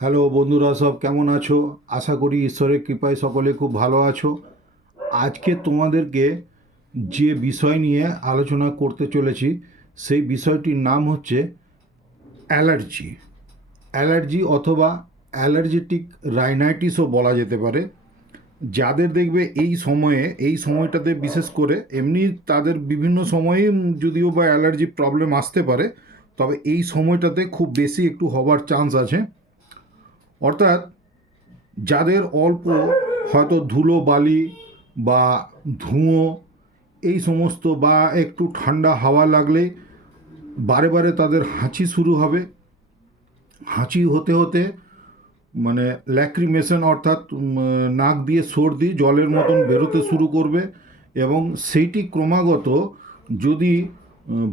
Hello বন্ধুরা, সব কেমন আছো? আশা করি ঈশ্বরের কৃপায় সকলে খুব ভালো আছো। আজকে তোমাদেরকে যে বিষয় নিয়ে আলোচনা করতে চলেছি সেই বিষয়টির নাম হচ্ছে অ্যালার্জি। অ্যালার্জি অথবা অ্যালার্জেটিক রাইনাইটিসও বলা যেতে পারে। যাদের দেখবে এই সময়টাতে বিশেষ করে, এমনি তাদের বিভিন্ন সময়ে যদিও বা অ্যালার্জি প্রবলেম আসতে পারে, তবে এই সময়টাতে খুব বেশি একটু হবার চান্স আছে। অর্থাৎ যাদের অল্প হয়তো ধুলো বালি বা ধুঁয়ো এই সমস্ত, বা একটু ঠান্ডা হাওয়া লাগলে বারে বারে তাদের হাঁচি শুরু হবে। হাঁচি হতে হতে মানে ল্যাক্রিমেশন, অর্থাৎ নাক দিয়ে সর্দি জলের মতন বেরোতে শুরু করবে, এবং সেইটি ক্রমাগত যদি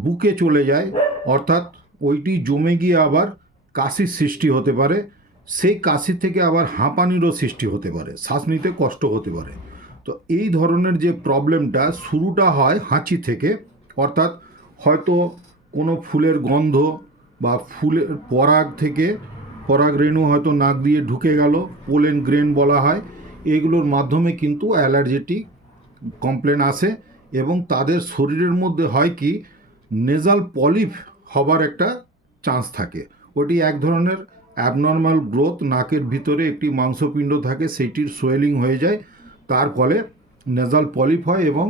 বুকে চলে যায়, অর্থাৎ ওইটি জমে গিয়ে আবার কাশির সৃষ্টি হতে পারে। সেই কাশি থেকে আবার হাঁপানিরও সৃষ্টি হতে পারে, শ্বাস নিতে কষ্ট হতে পারে। তো এই ধরনের যে প্রবলেমটা শুরুটা হয় হাঁচি থেকে, অর্থাৎ হয়তো কোনো ফুলের গন্ধ বা ফুলের পরাগ থেকে, পরাগ রেণু হয়তো নাক দিয়ে ঢুকে গেল, পোলেন গ্রেন বলা হয়, এগুলোর মাধ্যমে কিন্তু অ্যালার্জেটিক কমপ্লেন আসে। এবং তাদের শরীরের মধ্যে হয় কি, নেজাল পলিপ হবার একটা চান্স থাকে। ওটি এক ধরনের অ্যাবনর্মাল গ্রোথ, নাকের ভিতরে একটি মাংসপিণ্ড থাকে, সেইটির সোয়েলিং হয়ে যায়, তার ফলে নেজাল পলিপ হয়, এবং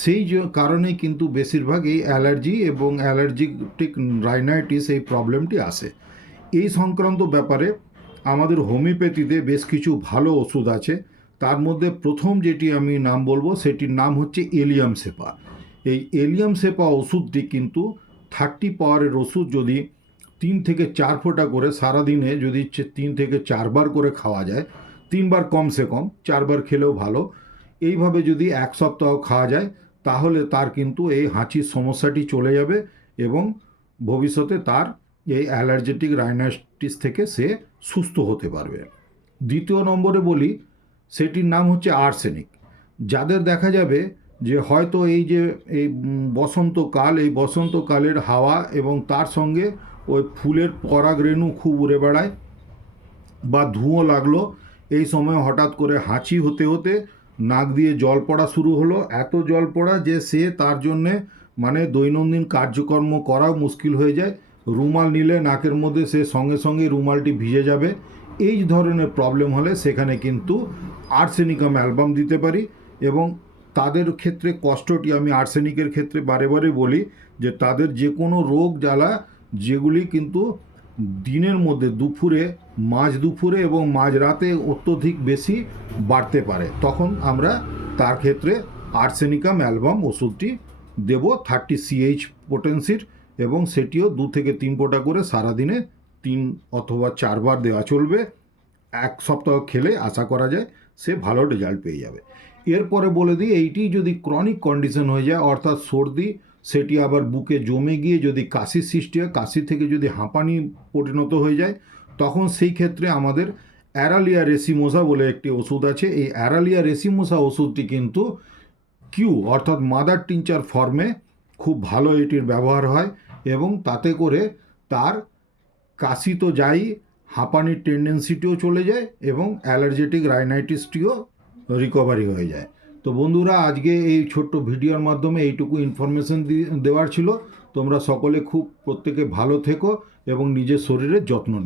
সেই কারণে কিন্তু বেশিরভাগ এই অ্যালার্জি এবং অ্যালার্জিটিক রাইনাইটিস এই প্রবলেমটি আসে। এই সংক্রান্ত ব্যাপারে আমাদের হোমিওপ্যাথিতে বেশ কিছু ভালো ওষুধ আছে। তার মধ্যে প্রথম যেটি আমি নাম বলবো সেটির নাম হচ্ছে এলিয়াম সেপা। এই এলিয়াম সেপা ওষুধটি কিন্তু 30 পাওয়ারের ওষুধ, যদি 3 থেকে 4 ফোঁটা করে সারাদিনে যদি 3 থেকে 4 বার করে খাওয়া যায়, 3 বার কমসে কম, 4 বার খেলেও ভালো, এইভাবে যদি 1 সপ্তাহ খাওয়া যায়, তাহলে তার কিন্তু এই হাঁচির সমস্যাটি চলে যাবে, এবং ভবিষ্যতে তার এই অ্যালার্জেটিক রাইনাইটিস থেকে সে সুস্থ হতে পারবে। দ্বিতীয় নম্বরে বলি, সেটির নাম হচ্ছে আর্সেনিক। যাদের দেখা যাবে যে হয়তো এই বসন্তকাল, এই বসন্তকালের হাওয়া এবং তার সঙ্গে ওই ফুলের পরাগ রেণু খুব উড়ে বেড়ায়, বা ধুঁয়ো লাগলো, এই সময় হঠাৎ করে হাঁচি হতে হতে নাক দিয়ে জল পড়া শুরু হলো, এত জল পড়া যে সে তার জন্যে মানে দৈনন্দিন কার্যকর্ম করাও মুশকিল হয়ে যায়। রুমাল নিলে নাকের মধ্যে সে সঙ্গে সঙ্গে রুমালটি ভিজে যাবে। এই ধরনের প্রবলেম হলে সেখানে কিন্তু আর্সেনিকাম অ্যালবাম দিতে পারি। এবং তাদের ক্ষেত্রে কষ্টটি আমি আর্সেনিকের ক্ষেত্রে বারে বারে বলি যে তাদের যে কোনো রোগ জ্বালা যেগুলি কিন্তু দিনের মধ্যে দুপুরে, মাঝ দুপুরে এবং মাঝরাতে অত্যধিক বেশি বাড়তে পারে, তখন আমরা তার ক্ষেত্রে আর্সেনিকাম অ্যালবাম ওষুধটি দেব 30 CH পোটেন্সির, এবং সেটিও 2 থেকে 3 ফোঁটা করে সারাদিনে 3 অথবা 4 বার দেওয়া চলবে। 1 সপ্তাহ খেলে আশা করা যায় সে ভালো রেজাল্ট পেয়ে যাবে। এরপরে বলে দিই, এইটি যদি ক্রনিক কন্ডিশন হয়ে যায়, অর্থাৎ সর্দি, সেটি আবার বুকে জমে গিয়ে যদি কাশির সৃষ্টি হয়, কাশি থেকে যদি হাঁপানি পরিণত হয়ে যায়, তখন সেই ক্ষেত্রে আমাদের অ্যারালিয়া রেসিমোসা বলে একটি ওষুধ আছে। এই অ্যারালিয়া রেসিমোসা ওষুধটি কিন্তু অর্থাৎ মাদার টিনচার ফর্মে খুব ভালো এটির ব্যবহার হয়, এবং তাতে করে তার কাশি তো যাই, হাঁপানির টেন্ডেন্সিটিও চলে যায়, এবং অ্যালার্জেটিক রাইনাইটিসটিও রিকভারি হয়ে যায়। তো বন্ধুরা, আজকে এই ছোট্ট ভিডিওর মাধ্যমে এইটুকু ইনফরমেশন দেওয়ার ছিল। তোমরা সকলে খুব প্রত্যেকে ভালো থেকো এবং নিজের শরীরের যত্ন নিও।